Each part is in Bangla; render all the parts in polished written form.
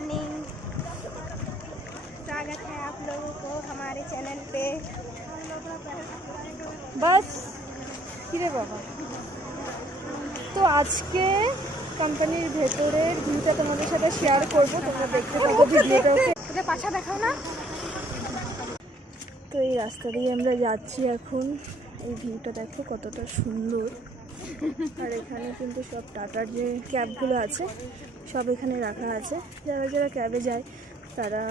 मॉर्निंग। स्वागत है आप लोगों को हमारे चैनल पे। बस কিরে বাবা, তো আজকে কোম্পানির ভেতরের ভিউটা তোমাদের সাথে শেয়ার করবো, তোমরা দেখতে থাকো ভিডিওটা। ওটা পাশা দেখাও না। তো এই রাস্তা দিয়ে আমরা যাচ্ছি এখন। এই ভিউটা দেখো কতটা সুন্দর। আর এখানে কিন্তু সব টাটার যে ক্যাবগুলো আছে সব এখানে রাখা আছে। যারা যারা ক্যাবে যায় তারা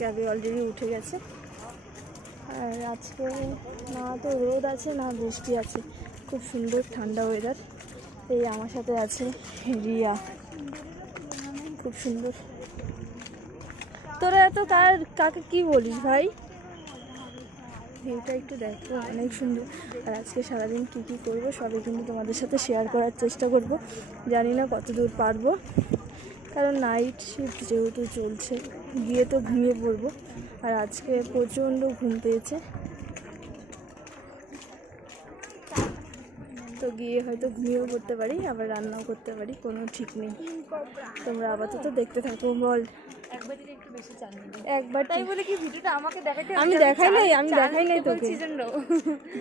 ক্যাবে অলরেডি উঠে গেছে। আর আজকে না তো রোদ আছে না বৃষ্টি আছে, খুব সুন্দর ঠান্ডা ওয়েদার। এই আমার সাথে আছে রিয়া, খুব সুন্দর। তোরা এত কাকে কি বলিস ভাই? ভিউটা একটু দেখো, অনেক সুন্দর। আর আজকে সারাদিন কী কী করবো সবই কিন্তু তোমাদের সাথে শেয়ার করার চেষ্টা করব। জানি না কত দূর পারবো, কারণ নাইট শিফট যেহেতু চলছে, গিয়ে তো ঘুমিয়ে পড়বো। আর আজকে প্রচণ্ড ঘুম পেয়েছে, তো গিয়ে হয়তো ঘুমিয়েও পড়তে পারি, আবার রান্নাও করতে পারি, কোনো ঠিক নেই। তোমরা আপাতত দেখতে থাকো। বল একবার তাই বলে কি ভিডিওটা আমাকে দেখাতে? আমি দেখাই নাই তোকে,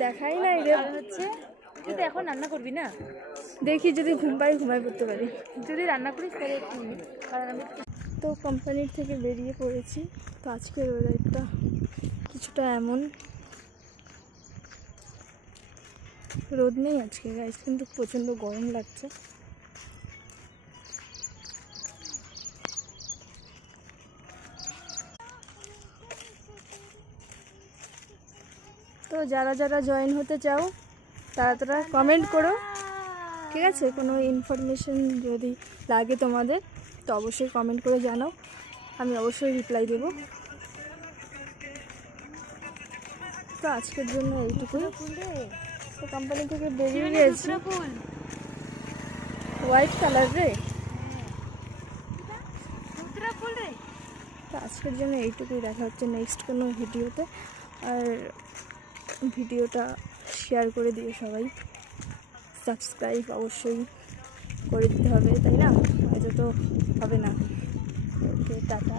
দেখাই নাই রে। হচ্ছে তুই তো এখন রান্না করবি না, দেখি যদি ঘুমাই পড়তে পারি। যদি রান্না করিস তাহলে কারণ আমি তো কোম্পানির থেকে বেরিয়ে পড়েছি। তো আজকের ওয়েদারটা কিছুটা এমন, রোদ নেই আজকে গাইস, কিন্তু প্রচণ্ড গরম লাগছে। তো যারা যারা জয়েন হতে চাও তারা কমেন্ট করো, ঠিক আছে? কোনো ইনফরমেশন যদি লাগে তোমাদের তো অবশ্যই কমেন্ট করে জানাও, আমি অবশ্যই রিপ্লাই দেব। তো আজকের জন্য এইটুকুই। তো কোম্পানি থেকে বেরিয়ে গিয়েছি। হোয়াইট কালার রে। তো আজকের জন্য এইটুকুই, দেখা হচ্ছে নেক্সট কোনো ভিডিওতে। আর ভিডিওটা শেয়ার করে দিও সবাই, সাবস্ক্রাইব অবশ্যই করে দিতে হবে, তাই না? হয়তো তো হবে না। ওকে, টাটা।